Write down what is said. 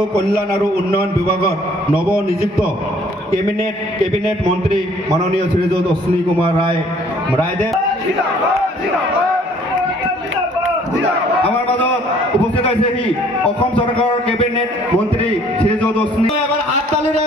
সংখ্যালঘু কল্যাণ আৰু উন্নয়ন বিভাগত নৱনিযুক্ত কেবিনেট মন্ত্ৰী মাননীয় শ্ৰীযুত অশ্বিনী কুমাৰ ৰায়দেৱ আমাৰ মাজত উপস্থিত হৈছে অসম চৰকাৰৰ কেবিনেট মন্ত্ৰী শ্ৰীযুত অশ্বিনী। এবাৰ হাততালিৰে